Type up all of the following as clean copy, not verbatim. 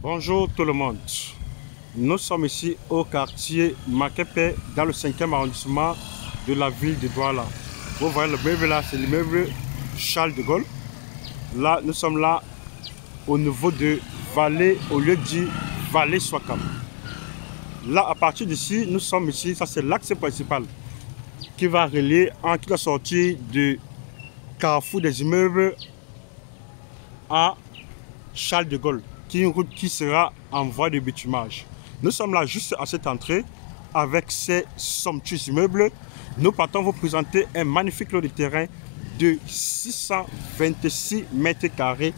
Bonjour tout le monde. Nous sommes ici au quartier Makepe dans le 5e arrondissement de la ville de Douala. Vous voyez le meuble là, c'est l'immeuble Charles de Gaulle. Là, nous sommes là au niveau de Vallée, au lieu dit Vallée Swakam. Là, à partir d'ici, nous sommes ici, ça c'est l'axe principal qui va relier, qui va sortir du carrefour des immeubles à Charles de Gaulle, qui est une route qui sera en voie de bitumage. Nous sommes là juste à cette entrée avec ces somptueux immeubles. Nous partons vous présenter un magnifique lot de terrain de 626 mètres carrés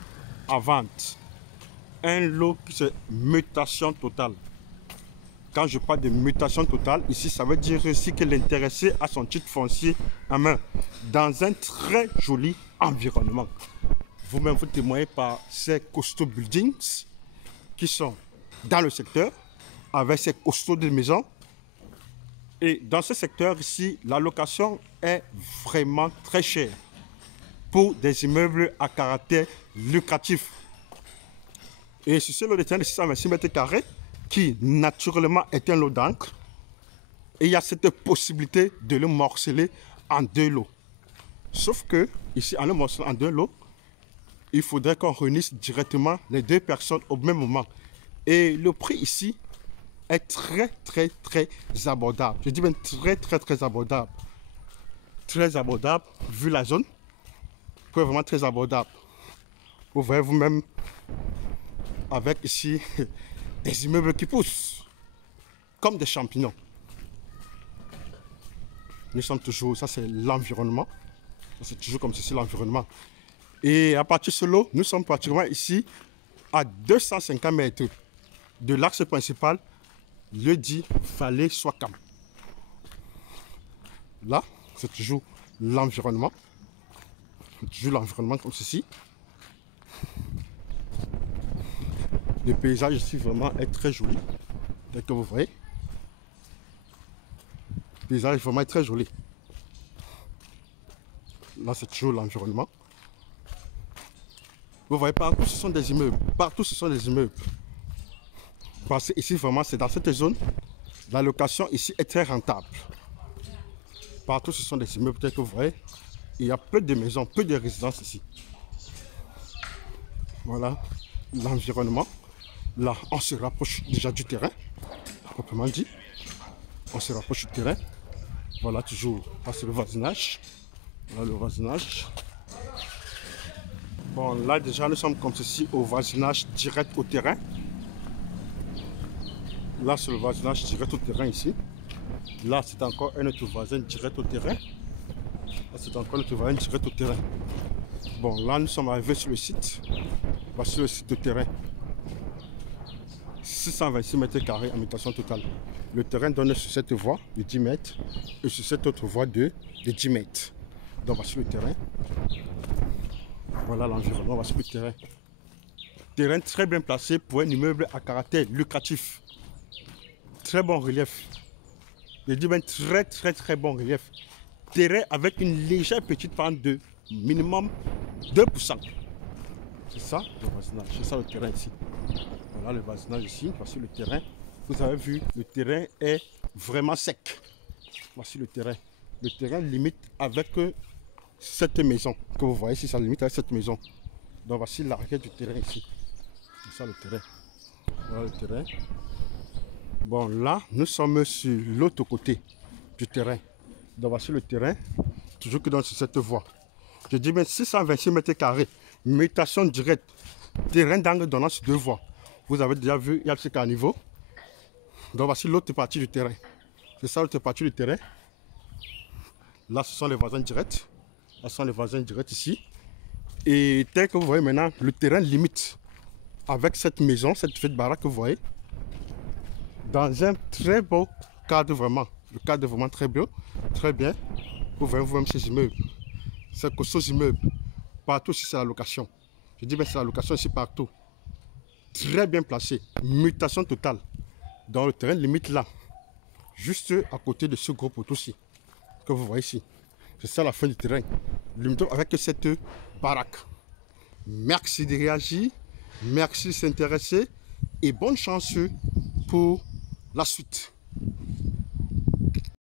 à vente. Un lot qui est mutation totale. Quand je parle de mutation totale, ici ça veut dire aussi que l'intéressé a son titre foncier en main dans un très joli environnement. Vous-même vous témoignez par ces costauds buildings qui sont dans le secteur avec ces costauds de maisons. Et dans ce secteur ici, la location est vraiment très chère pour des immeubles à caractère lucratif. Et sur ce lot de terrain de 626 mètres carrés, qui naturellement est un lot d'encre, et il y a cette possibilité de le morceler en deux lots. Sauf que, ici, en le morcelant en deux lots, il faudrait qu'on réunisse directement les deux personnes au même moment. Et le prix ici est très abordable. Je dis même très abordable. Très abordable, vu la zone. C'est vraiment très abordable. Vous voyez vous-même avec ici des immeubles qui poussent comme des champignons. Nous sommes toujours, ça c'est l'environnement. C'est toujours comme ceci l'environnement. Et à partir de ce lot, nous sommes pratiquement ici à 250 mètres de l'axe principal, le dit Vallée Swakam. Là, c'est toujours l'environnement. Toujours l'environnement comme ceci. Le paysage ici vraiment est très joli. Tel que vous voyez. Le paysage vraiment est très joli. Là, c'est toujours l'environnement. Vous voyez, partout ce sont des immeubles. Partout ce sont des immeubles. Parce que ici, vraiment, c'est dans cette zone, la location ici est très rentable. Partout ce sont des immeubles, peut-être que vous voyez. Il y a peu de maisons, peu de résidences ici. Voilà l'environnement. Là, on se rapproche déjà du terrain, proprement dit. On se rapproche du terrain. Voilà, toujours, là, c'est le voisinage. Voilà le voisinage. Bon, là, déjà, nous sommes comme ceci au voisinage direct au terrain. Là, c'est le voisinage direct au terrain ici. Là, c'est encore un autre voisin direct au terrain. Là, c'est encore un autre voisin direct au terrain. Bon, là, nous sommes arrivés sur le site. Voici le site de terrain. 626 mètres carrés en mutation totale. Le terrain donne sur cette voie de 10 mètres et sur cette autre voie de 10 mètres. Donc, voici le terrain. Voilà l'environnement, voici le terrain. Terrain très bien placé pour un immeuble à caractère lucratif. Très bon relief. Je dis bien très bon relief. Terrain avec une légère petite pente de minimum 2%. C'est ça le voisinage, c'est ça le terrain ici. Voilà le voisinage ici, voici le terrain. Vous avez vu, le terrain est vraiment sec. Voici le terrain. Le terrain limite avec cette maison que vous voyez ici, ça limite avec cette maison. Donc voici l'arrière du terrain ici. C'est ça le terrain. Voilà le terrain. Bon, là, nous sommes sur l'autre côté du terrain. Donc voici le terrain, toujours que dans cette voie. Je dis bien 626 mètres carrés, mutation directe, terrain d'angle donnant sur deux voies. Vous avez déjà vu, il y a ce caniveau. Donc voici l'autre partie du terrain. C'est ça l'autre partie du terrain. Là, ce sont les voisins directs. Là, ce sont les voisins directs ici. Et tel que vous voyez maintenant, le terrain limite avec cette maison, cette petite baraque que vous voyez. Dans un très beau cadre vraiment. Le cadre est vraiment très beau, très bien. Vous voyez vous-même ces immeubles. Ces costauds immeubles. Partout ici, c'est la location. Je dis bien c'est la location ici partout. Très bien placé. Mutation totale. Dans le terrain limite là. Juste à côté de ce gros poteau-ci. Que vous voyez ici. C'est ça la fin du terrain. Limite avec cette baraque. Merci de réagir. Merci de s'intéresser. et bonne chance pour la suite.